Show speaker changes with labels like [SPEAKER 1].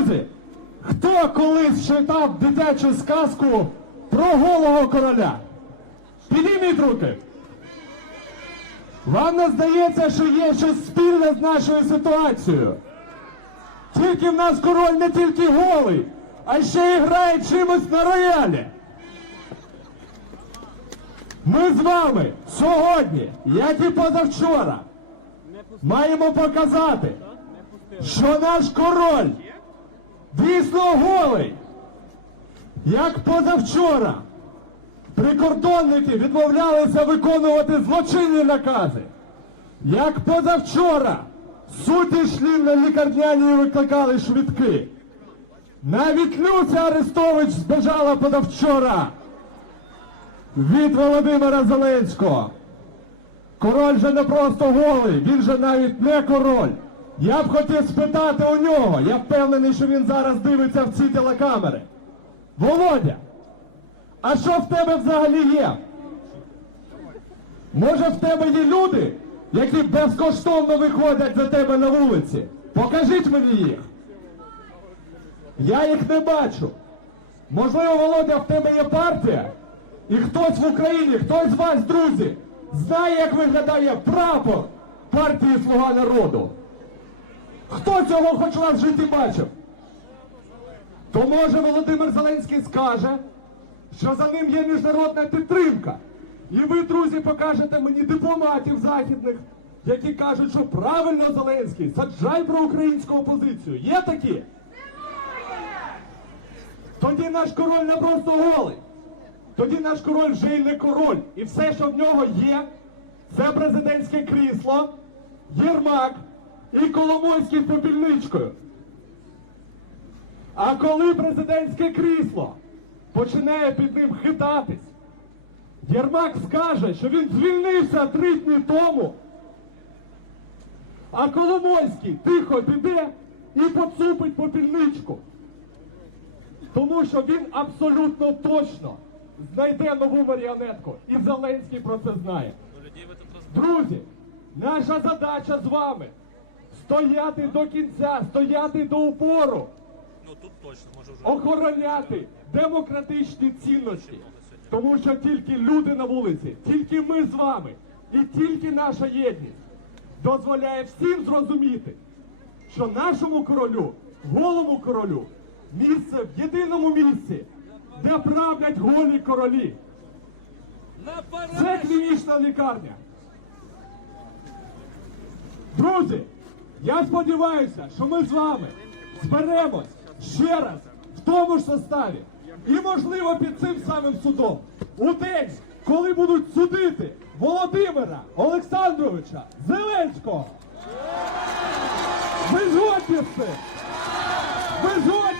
[SPEAKER 1] Друзі, хто колись читав дитячу сказку про голого короля? Підійміть руки. Вам не здається, що є щось спільне з нашою ситуацією? Тільки в нас король не тільки голий, а ще й грає чимось на роялі. Ми з вами сьогодні, як і позавчора, маємо показати, що наш король дійсно голий. Як позавчора прикордонники відмовлялися виконувати злочинні накази. Як позавчора судді йшли на лікарняні і викликали швидки. Навіть Люся Арестович збежала позавчора від Володимира Зеленського. Король же не просто голий, він же навіть не король. Я б хотів спитати у нього, я впевнений, що він зараз дивиться в ці телекамери. Володя, а що в тебе взагалі є? Може в тебе є люди, які безкоштовно виходять за тебе на вулиці? Покажіть мені їх. Я їх не бачу. Можливо, Володя, в тебе є партія? І хтось в Україні, хтось з вас, друзі, знає, як виглядає прапор партії Слуга народу. Хто цього хоч раз в житті бачив? То може Володимир Зеленський скаже, що за ним є міжнародна підтримка. І ви, друзі, покажете мені дипломатів західних, які кажуть, що правильно Зеленський, саджай про українську опозицію. Є такі? Тоді наш король не просто голий. Тоді наш король вже й не король. І все, що в нього є, це президентське крісло, Єрмак і Коломойський з попільничкою. А коли президентське крісло починає під ним хитатись, Єрмак скаже, що він звільнився три дні тому, а Коломойський тихо піде і поцупить попільничку. Тому що він абсолютно точно знайде нову маріонетку. І Зеленський про це знає. Друзі, наша задача з вами стояти до кінця, стояти до упору,
[SPEAKER 2] Ну тут точно, може вже.
[SPEAKER 1] охороняти демократичні цінності. Тому що тільки люди на вулиці, тільки ми з вами і тільки наша єдність дозволяє всім зрозуміти, що нашому королю, голому королю, місце в єдиному місці, де правлять голі королі. Це клінічна лікарня. Друзі, я сподіваюся, що ми з вами зберемось ще раз в тому ж составі. І, можливо, під цим самим судом. У день, коли будуть судити Володимира Олександровича Зеленського. Ви згодні з цим? Ви згодні